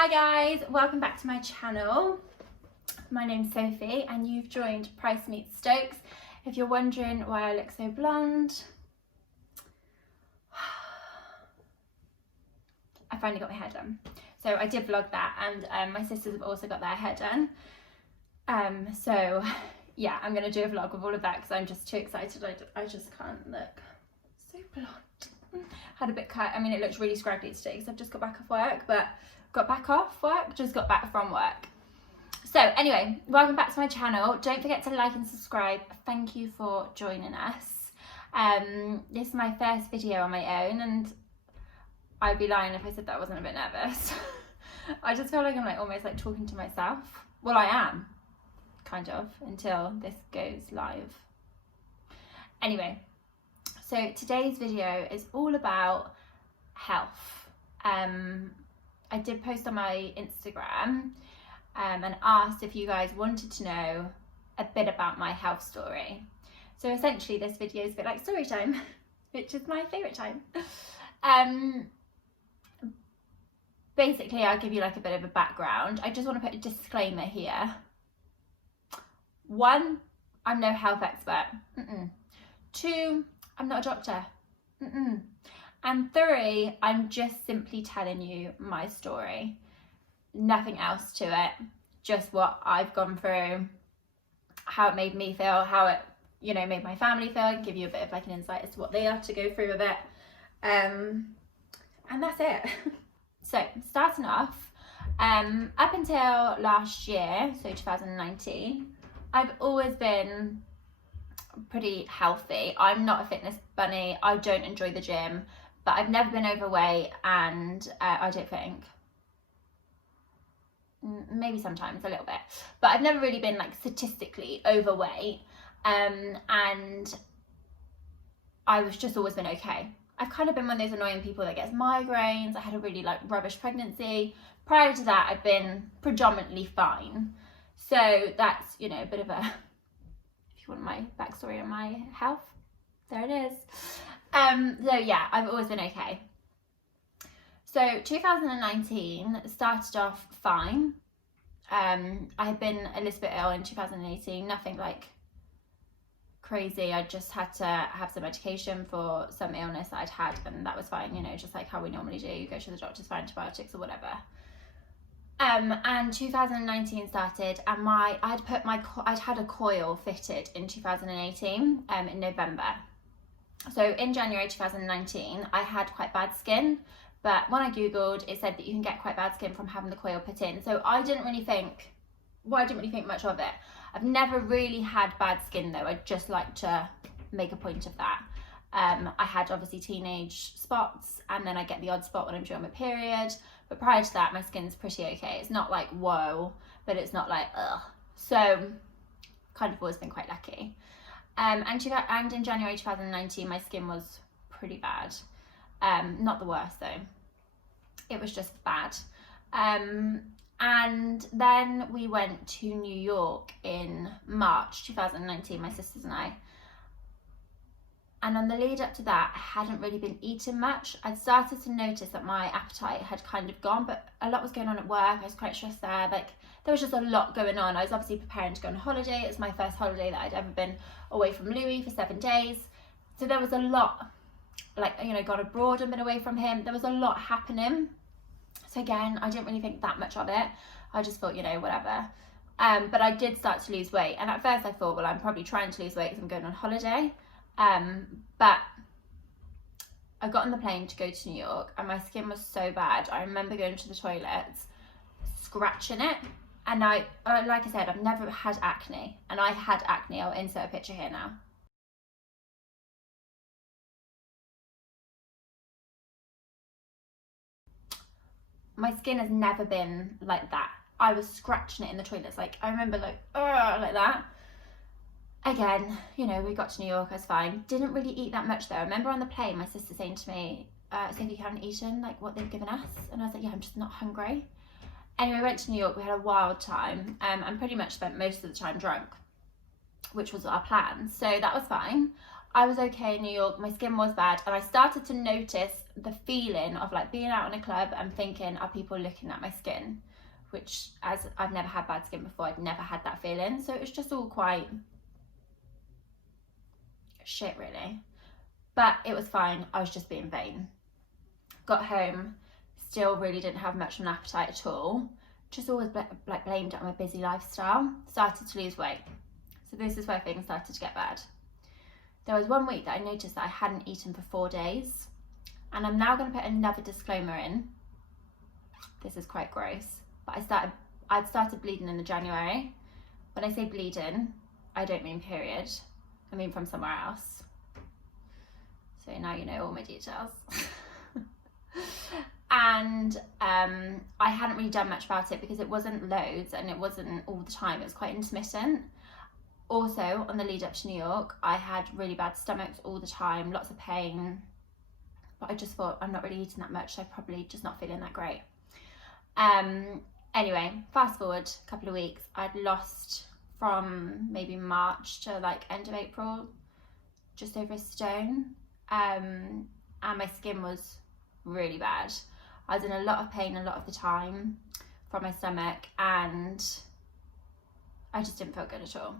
Hi guys, welcome back to my channel. My name's Sophie and you've joined Price Meets Stokes. If you're wondering why I look so blonde, I finally got my hair done. So I did vlog that, and my sisters have also got their hair done. So yeah, I'm gonna do a vlog of all of that because I'm just too excited. I just can't look so blonde. Had a bit cut. I mean, it looks really scraggly today because I've just got back off work, but just got back from work. So anyway, welcome back to my channel. Don't forget to like and subscribe. Thank you for joining us. This is my first video on my own, and I'd be lying if I said that I wasn't a bit nervous. I just feel like I'm almost talking to myself. Well, I am, kind of, until this goes live. Anyway, so today's video is all about health. I did post on my Instagram and asked if you guys wanted to know a bit about my health story. So essentially this video is a bit like story time, which is my favourite time. Basically, I'll give you a bit of a background. I just want to put a disclaimer here. 1, I'm no health expert. 2, I'm not a doctor. And 3, I'm just simply telling you my story. Nothing else to it. Just what I've gone through, how it made me feel, how it, made my family feel. I can give you a bit of an insight as to what they have to go through with it. And that's it. So starting off, up until last year, so 2019, I've always been pretty healthy. I'm not a fitness bunny. I don't enjoy the gym, but I've never been overweight, and I don't think, maybe sometimes a little bit, but I've never really been statistically overweight, and I've just always been okay. I've kind of been one of those annoying people that gets migraines. I had a really rubbish pregnancy. Prior to that, I've been predominantly fine. So that's, a bit of a, if you want my backstory on my health, there it is. So yeah, I've always been okay. So 2019 started off fine. I had been a little bit ill in 2018, nothing crazy. I just had to have some medication for some illness that I'd had, and that was fine, just how we normally do. You go to the doctors for antibiotics or whatever. And 2019 started, and I'd had a coil fitted in 2018 in November. So in January 2019, I had quite bad skin, but when I googled, it said that you can get quite bad skin from having the coil put in. So I didn't really think much of it. I've never really had bad skin though. I'd just like to make a point of that. I had obviously teenage spots, and then I get the odd spot when I'm during my period. But prior to that, my skin's pretty okay. It's not whoa, but it's not ugh. So kind of always been quite lucky. And in January 2019, my skin was pretty bad. Not the worst though. It was just bad. And then we went to New York in March 2019, my sisters and I. And on the lead up to that, I hadn't really been eating much. I'd started to notice that my appetite had kind of gone, but a lot was going on at work. I was quite stressed there. There was just a lot going on. I was obviously preparing to go on holiday. It was my first holiday that I'd ever been away from Louis for 7 days. So there was a lot, gone abroad and been away from him. There was a lot happening. So again, I didn't really think that much of it. I just thought, whatever. But I did start to lose weight. And at first I thought, well, I'm probably trying to lose weight because I'm going on holiday. But I got on the plane to go to New York, and my skin was so bad. I remember going to the toilets, scratching it. And like I said, I've never had acne, and I had acne. I'll insert a picture here now. My skin has never been like that. I was scratching it in the toilets. I remember like that. Again, we got to New York, I was fine. Didn't really eat that much though. I remember on the plane, my sister saying to me, Sophie, you haven't eaten what they've given us? And I was like, yeah, I'm just not hungry. Anyway, we went to New York, we had a wild time, and pretty much spent most of the time drunk, which was our plan. So that was fine. I was okay in New York, my skin was bad, and I started to notice the feeling of like being out in a club and thinking, are people looking at my skin? Which, as I've never had bad skin before, I'd never had that feeling. So it was just all quite shit, really. But it was fine. I was just being vain. Got home, still really didn't have much of an appetite at all. Just always like blamed it on my busy lifestyle. Started to lose weight. So this is where things started to get bad. There was one week that I noticed that I hadn't eaten for 4 days. And I'm now going to put another disclaimer in. This is quite gross. But I'd started bleeding in the January. When I say bleeding, I don't mean period. I mean from somewhere else. So now you know all my details. And I hadn't really done much about it because it wasn't loads and it wasn't all the time. It was quite intermittent. Also, on the lead up to New York, I had really bad stomachs all the time, lots of pain. But I just thought, I'm not really eating that much, so I'm probably just not feeling that great. Anyway, fast forward a couple of weeks, I'd lost from maybe March to like end of April, just over a stone. And my skin was really bad. I was in a lot of pain a lot of the time from my stomach, and I just didn't feel good at all.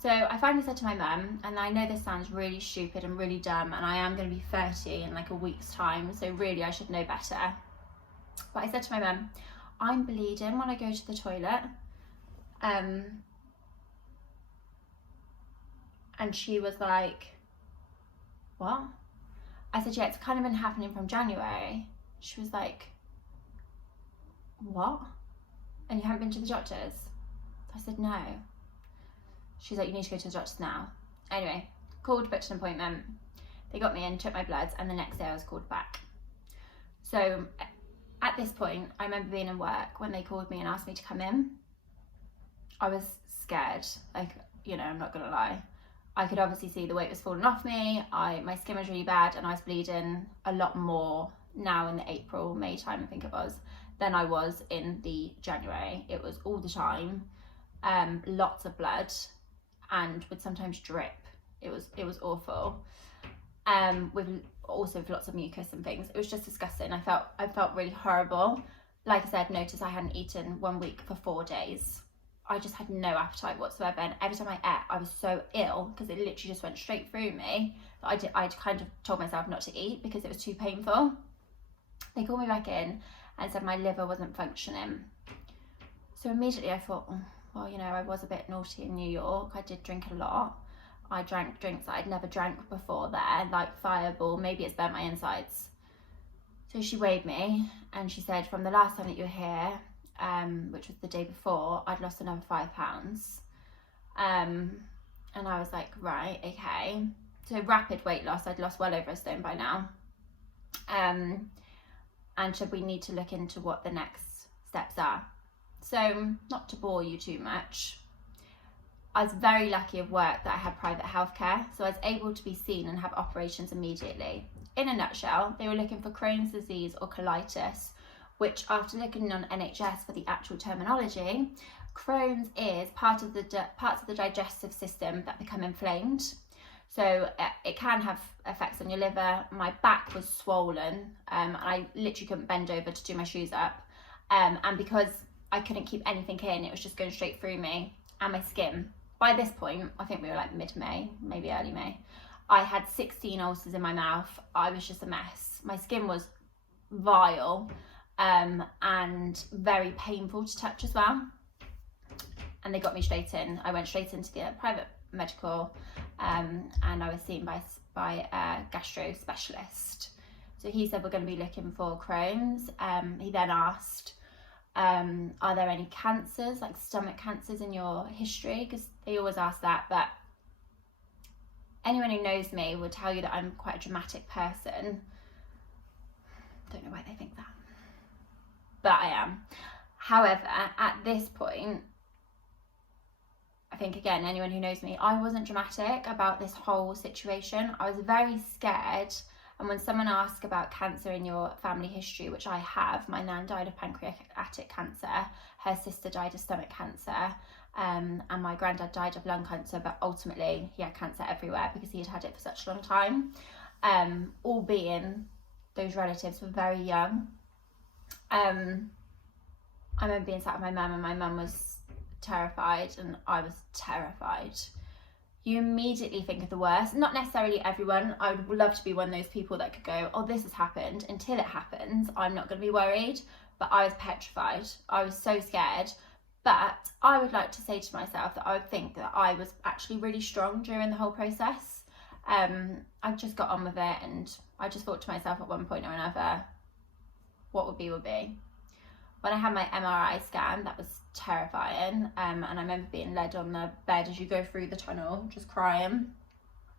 So I finally said to my mum, and I know this sounds really stupid and really dumb, and I am going to be 30 in like a week's time, so really I should know better. But I said to my mum, I'm bleeding when I go to the toilet. And she was like, what? I said, yeah, it's kind of been happening from January. She was like, what? And you haven't been to the doctors? I said, no. She's like, you need to go to the doctors now. Anyway, called, booked an appointment. They got me in, took my bloods, and the next day I was called back. So at this point, I remember being in work when they called me and asked me to come in. I was scared, like, you know, I'm not gonna lie. I could obviously see the weight was falling off me. My skin was really bad, and I was bleeding a lot more now in the April, May time, I think it was, than I was in the January. It was all the time, lots of blood, and would sometimes drip. It was awful. With lots of mucus and things. It was just disgusting. I felt really horrible. Like I said, notice I hadn't eaten 1 week for 4 days. I just had no appetite whatsoever, and every time I ate, I was so ill because it literally just went straight through me that I'd kind of told myself not to eat because it was too painful. They called me back in and said my liver wasn't functioning. So immediately I thought, oh, well, you know, I was a bit naughty in New York. I did drink a lot. I drank drinks that I'd never drank before there, like Fireball. Maybe it's burnt my insides. So she weighed me and she said, from the last time that you were here, which was the day before, I'd lost another 5 pounds. And I was like, right, okay. So rapid weight loss, I'd lost well over a stone by now. And should we need to look into what the next steps are? So not to bore you too much, I was very lucky of work that I had private healthcare, so I was able to be seen and have operations immediately. In a nutshell, they were looking for Crohn's disease or colitis, which, after looking on NHS for the actual terminology, Crohn's is parts of the digestive system that become inflamed. So it can have effects on your liver. My back was swollen, and I literally couldn't bend over to do my shoes up. And because I couldn't keep anything in, it was just going straight through me and my skin. By this point, I think we were like mid-May, maybe early May, I had 16 ulcers in my mouth. I was just a mess. My skin was vile, and very painful to touch as well. And they got me straight in. I went straight into the private medical, and I was seen by a gastro specialist. So he said, we're going to be looking for Crohn's. He then asked, are there any cancers, like stomach cancers, in your history? Because they always ask that, but anyone who knows me will tell you that I'm quite a dramatic person. Don't know why they think that, but I am. However, at this point, I think, again, anyone who knows me, I wasn't dramatic about this whole situation. I was very scared. And when someone asks about cancer in your family history, which I have, my nan died of pancreatic cancer, her sister died of stomach cancer, and my granddad died of lung cancer, but ultimately he had cancer everywhere because he had had it for such a long time, all being those relatives were very young. I remember being sat with my mum, and my mum was terrified and I was terrified. You immediately think of the worst. Not necessarily everyone. I would love to be one of those people that could go, oh, this has happened. Until it happens, I'm not going to be worried. But I was petrified. I was so scared. But I would like to say to myself that I would think that I was actually really strong during the whole process. I just got on with it, and I just thought to myself at one point or another, what would be, would be. When I had my MRI scan, that was terrifying. And I remember being led on the bed as you go through the tunnel, just crying,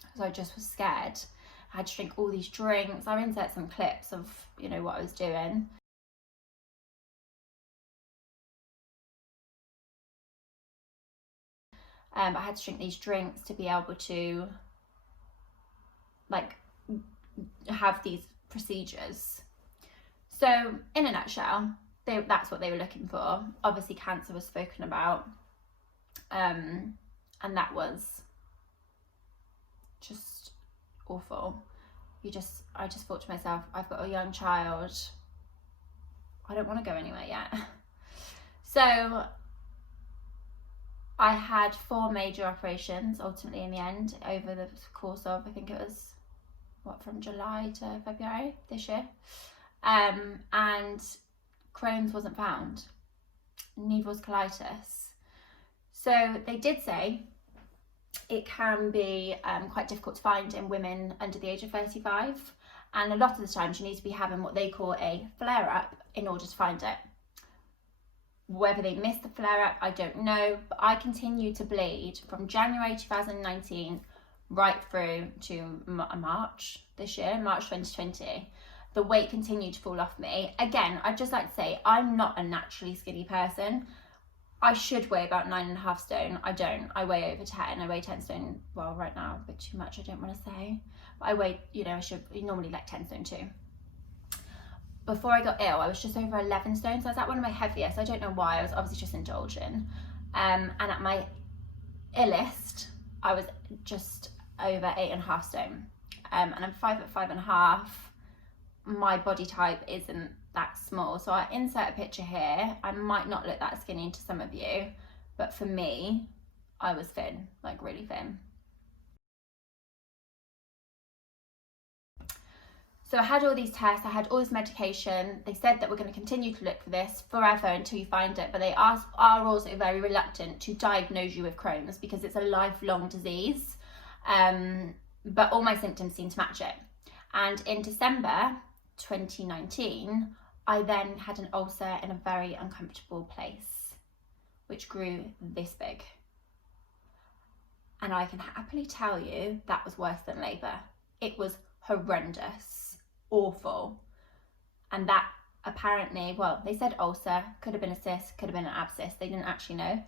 because I just was scared. I had to drink all these drinks. I'll insert some clips of, you know, what I was doing. I had to drink these drinks to be able to, like, have these procedures. So, in a nutshell, that's what they were looking for. Obviously, cancer was spoken about, and that was just awful. I just thought to myself, I've got a young child. I don't want to go anywhere yet. So I had 4 major operations ultimately in the end over the course of, I think it was, from July to February this year. And Crohn's wasn't found, neither was colitis. So they did say it can be quite difficult to find in women under the age of 35, and a lot of the times you need to be having what they call a flare-up in order to find it. Whether they missed the flare-up, I don't know, but I continued to bleed from January 2019 right through to March this year, March 2020. The weight continued to fall off me. Again, I'd just like to say, I'm not a naturally skinny person. I should weigh about 9.5 stone. I don't. I weigh over 10. I weigh 10 stone. Well, right now, a bit too much, I don't want to say. But I weigh, you know, I should normally like 10 stone too. Before I got ill, I was just over 11 stone. So I was at one of my heaviest. I don't know why. I was obviously just indulging. And at my illest, I was just over 8.5 stone. And I'm 5'5.5". My body type isn't that small, so I insert a picture here. I might not look that skinny to some of you, but for me, I was thin, like really thin. So I had all these tests, I had all this medication. They said that we're going to continue to look for this forever until you find it, but they are also very reluctant to diagnose you with Crohn's because it's a lifelong disease. But all my symptoms seem to match it. And in December 2019, I then had an ulcer in a very uncomfortable place, which grew this big. And I can happily tell you that was worse than labour. It was horrendous, awful. And that apparently, well, they said ulcer, could have been a cyst, could have been an abscess. They didn't actually know.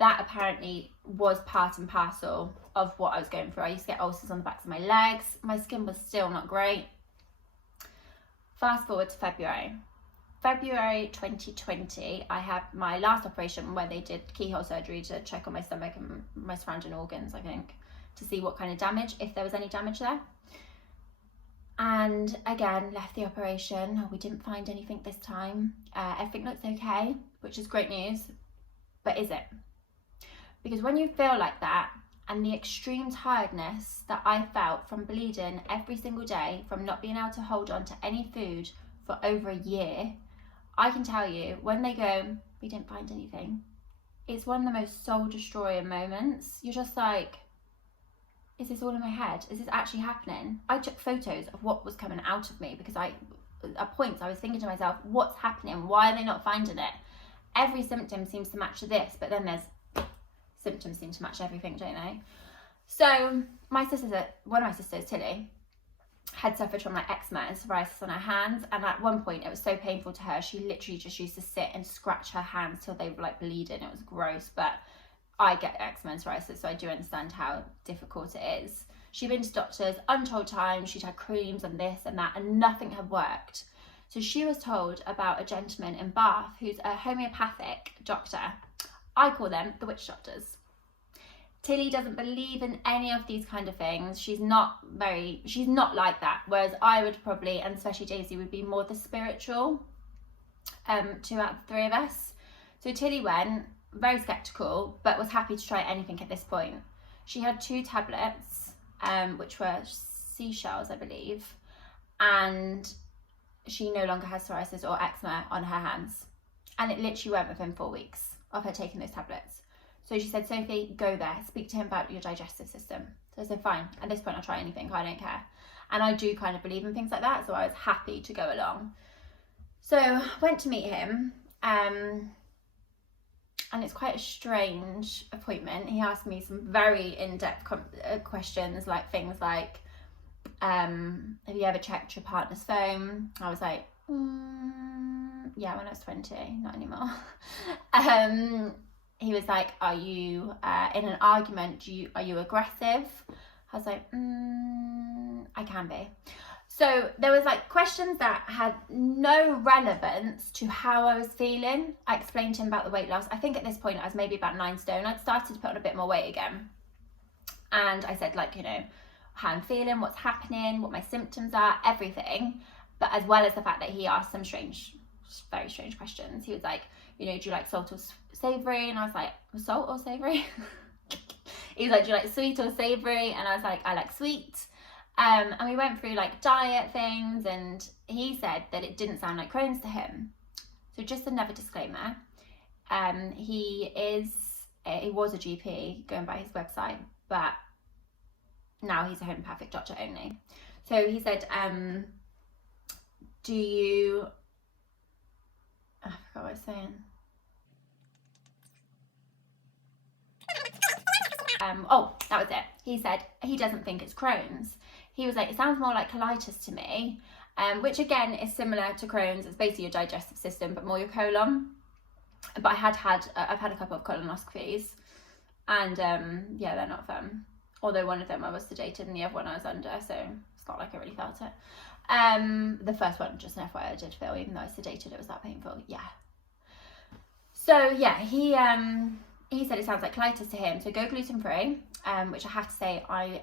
That apparently was part and parcel of what I was going through. I used to get ulcers on the backs of my legs. My skin was still not great. Fast forward to February 2020, I had my last operation where they did keyhole surgery to check on my stomach and my surrounding organs, I think, to see what kind of damage, if there was any damage there. And again, left the operation. We didn't find anything this time. Everything looks okay, which is great news. But is it? Because when you feel like that, and the extreme tiredness that I felt from bleeding every single day, from not being able to hold on to any food for over a year, I can tell you, when they go, we didn't find anything, it's one of the most soul-destroying moments. You're just like, is this all in my head? Is this actually happening? I took photos of what was coming out of me because at points I was thinking to myself, what's happening? Why are they not finding it? Every symptom seems to match this, but then symptoms seem to match everything, don't they? So one of my sisters, Tilly, had suffered from like eczema and psoriasis on her hands, and at one point it was so painful to her, she literally just used to sit and scratch her hands till they were like bleeding. It was gross, but I get eczema and psoriasis, so I do understand how difficult it is. She'd been to doctors untold times, she'd had creams and this and that, and nothing had worked. So she was told about a gentleman in Bath who's a homeopathic doctor. I call them the witch doctors. Tilly doesn't believe in any of these kind of things. She's not like that. Whereas I would probably, and especially Daisy, would be more the spiritual 2 out of the 3 of us. So Tilly went, very skeptical, but was happy to try anything at this point. She had 2 tablets, which were seashells, I believe, and she no longer has psoriasis or eczema on her hands. And it literally went within 4 weeks of her taking those tablets. So she said, Sophie, go there, speak to him about your digestive system. So I said, fine, at this point I'll try anything, I don't care. And I do kind of believe in things like that, so I was happy to go along. So went to meet him, and it's quite a strange appointment. He asked me some very in-depth questions, like things like, have you ever checked your partner's phone? I was like, yeah, when I was 20, not anymore. He was like, are you in an argument? Are you aggressive? I was like, I can be. So there was like questions that had no relevance to how I was feeling. I explained to him about the weight loss. I think at this point I was maybe about 9 stone. I'd started to put on a bit more weight again. And I said, like, you know, how I'm feeling, what's happening, what my symptoms are, everything. But as well as the fact that he asked some very strange questions. He was like, you know, do you like salt or savoury? And I was like, salt or savoury? He was like, do you like sweet or savoury? And I was like, I like sweet. And we went through like diet things, and he said that it didn't sound like Crohn's to him. So just another disclaimer, he was a GP going by his website, but now he's a homeopathic doctor only. So he said, I forgot what I was saying. That was it. He said he doesn't think it's Crohn's. He was like, it sounds more like colitis to me, which again is similar to Crohn's. It's basically your digestive system, but more your colon. But I've had a couple of colonoscopies, and yeah, they're not fun. Although one of them I was sedated and the other one I was under, so it's not like I really felt it. The first one, just an FYI, I did feel, even though I was sedated, it was that painful. Yeah. So yeah, he said it sounds like colitis to him, so go gluten-free, which I have to say I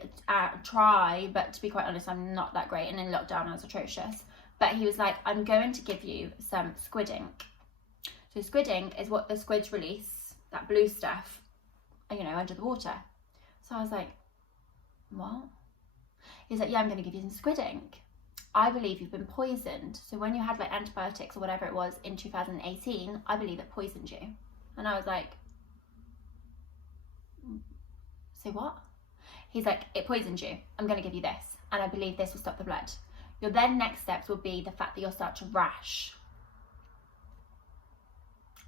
try, but to be quite honest, I'm not that great, and in lockdown I was atrocious. But he was like, I'm going to give you some squid ink. So squid ink is what the squids release, that blue stuff, you know, under the water. So I was like, what? He's like, yeah, I'm going to give you some squid ink. I believe you've been poisoned. So when you had like antibiotics or whatever it was in 2018, I believe it poisoned you. And I was like, say what? He's like, it poisoned you. I'm going to give you this. And I believe this will stop the blood. Your then next steps will be the fact that you'll start to rash.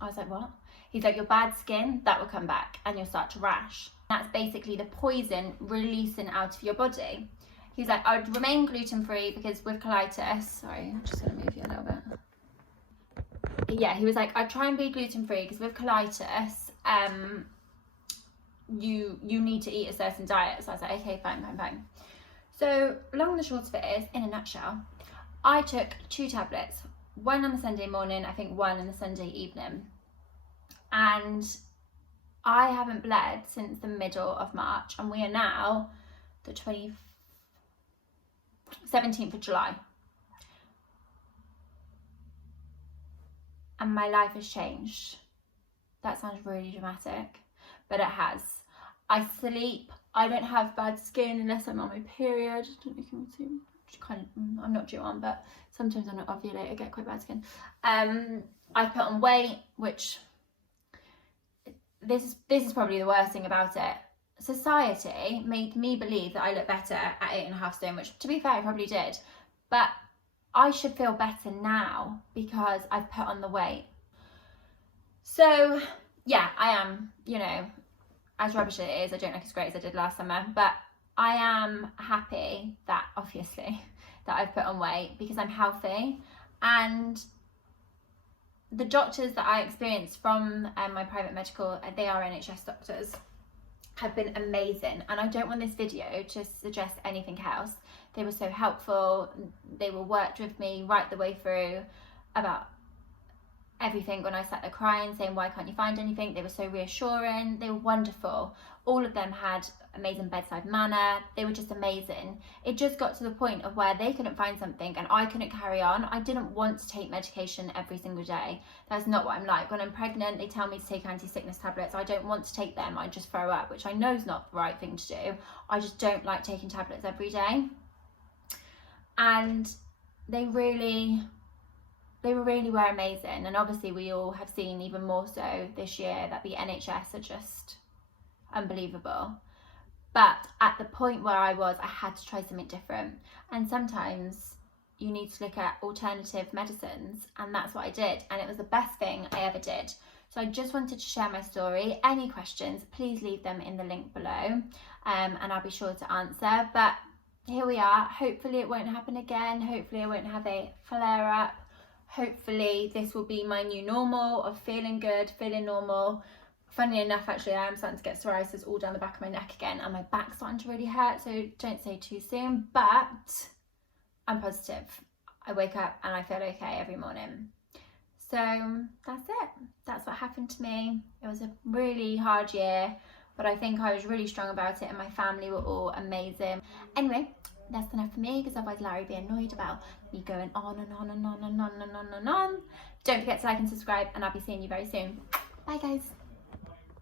I was like, what? He's like, your bad skin, that will come back and you'll start to rash. That's basically the poison releasing out of your body. He's like, I would remain gluten-free because with colitis, sorry, I'm just going to move you a little bit. Yeah, he was like, I'd try and be gluten-free because with colitis, you need to eat a certain diet. So I was like, okay, fine. So long and the short of it is, in a nutshell, I took 2 tablets, one on the Sunday morning, I think one on the Sunday evening. And I haven't bled since the middle of March, and we are now the 17th of July. And my life has changed. That sounds really dramatic, but it has. I sleep. I don't have bad skin unless I'm on my period. I don't know if you can see. I'm not due on, but sometimes I'm not ovulate. I get quite bad skin. I've put on weight, which this is probably the worst thing about it. Society made me believe that I look better at 8.5 stone, which to be fair I probably did, but I should feel better now because I've put on the weight. So yeah, I am, you know, as rubbish as it is, I don't look as great as I did last summer, but I am happy that obviously that I've put on weight because I'm healthy. And the doctors that I experienced from my private medical, they are NHS doctors, have been amazing. And I don't want this video to suggest anything else. They were so helpful. They were worked with me right the way through about everything when I sat there crying, saying, why can't you find anything? They were so reassuring. They were wonderful. All of them had amazing bedside manner. They were just amazing. It just got to the point of where they couldn't find something and I couldn't carry on. I didn't want to take medication every single day. That's not what I'm like. When I'm pregnant, they tell me to take anti-sickness tablets. I don't want to take them. I just throw up, which I know is not the right thing to do. I just don't like taking tablets every day. And they really were amazing. And obviously we all have seen even more so this year that the NHS are just unbelievable. But at the point where I was, I had to try something different. And sometimes you need to look at alternative medicines, and that's what I did. And it was the best thing I ever did. So I just wanted to share my story. Any questions, please leave them in the link below, and I'll be sure to answer. But here we are. Hopefully it won't happen again. Hopefully I won't have a flare up. Hopefully this will be my new normal of feeling good, feeling normal. Funnily enough, actually, I am starting to get psoriasis all down the back of my neck again, and my back's starting to really hurt, so don't say too soon, but I'm positive. I wake up and I feel okay every morning. So that's it. That's what happened to me. It was a really hard year, but I think I was really strong about it, and my family were all amazing. Anyway, that's enough for me, because otherwise Larry would be annoyed about me going on and on and on and on and on and on. Don't forget to like and subscribe, and I'll be seeing you very soon. Bye guys.